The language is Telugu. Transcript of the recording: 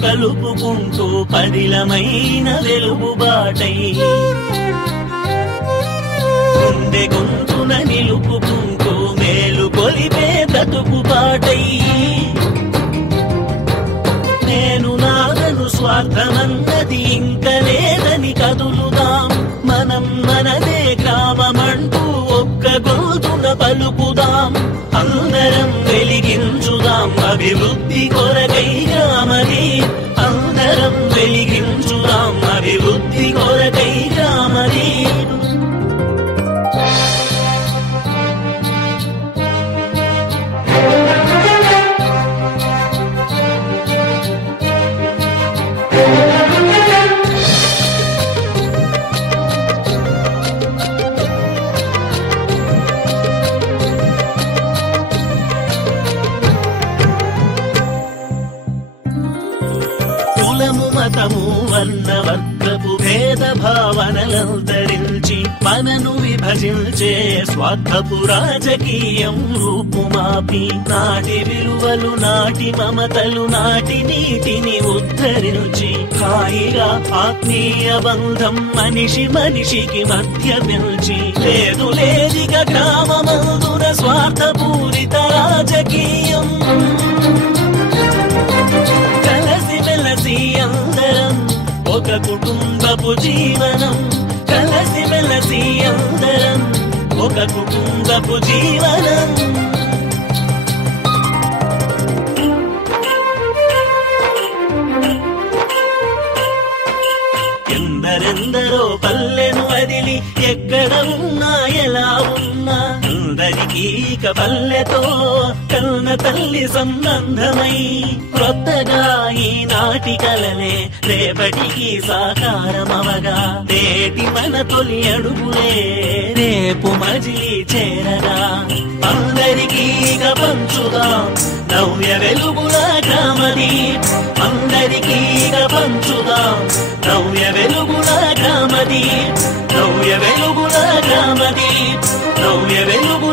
కలుపుకుంటూ పదిలమైన వెలుగుబాటై గుండె గొంతున నిలుపుకుంటూ మేలు కొలిపే బ్రతుకుబాటై నేను నాదను స్వార్థమన్నది ఇంక లేదని కదులుదాం మనం మనదే గ్రామమంటూ ఒక్క గొంతున పలుకుదాం అందరం వెలిగించుదాం అభివృద్ధి కొరకై గ్రామదీప్ అందరం వెలిగించుదాం అభివృద్ధి కొరకై గ్రామదీప్ మతము వర్ణవర్గపు భేద భావనలంతరించి మనను విభజించే స్వార్థపు రాజకీయం రూపుమాపి నాటి విలువలు నాటి మమతలు నాటి నీతిని ఉద్ధరించి హాయిగా ఆత్మీయ బంధం మనిషి మనిషికి మధ్య నిలిచి లేదు లేదిక గ్రామమందున స్వార్థపూరిత రాజకీయం కలిసి అందరం ఒక కుటుంబపు జీవనం కలిసి మెలసి అందరం ఒక కుటుంబపు జీవనం ఎందరెందరో పల్లెను వదిలి ఎక్కడ ఉన్నా ఎలా ఉన్నా అందరికీ ఇక పల్లెతో కన్న తల్లి సంబంధమై కొత్తగా ఈనాటి కలలే రేపటికి సాకారమవగా నేటి మన తొలి అడుగులే రేపు మజిలీ చేరగా అందరికీ ఇక పంచుదాం నవ్య వెలుగుల గ్రామదీప్ అందరికీ ఇక పంచుదాం నవ్య వెలుగుల గ్రామదీప్ నవ్య వెలుగుల గ్రామదీప్ నవ్య వెలుగు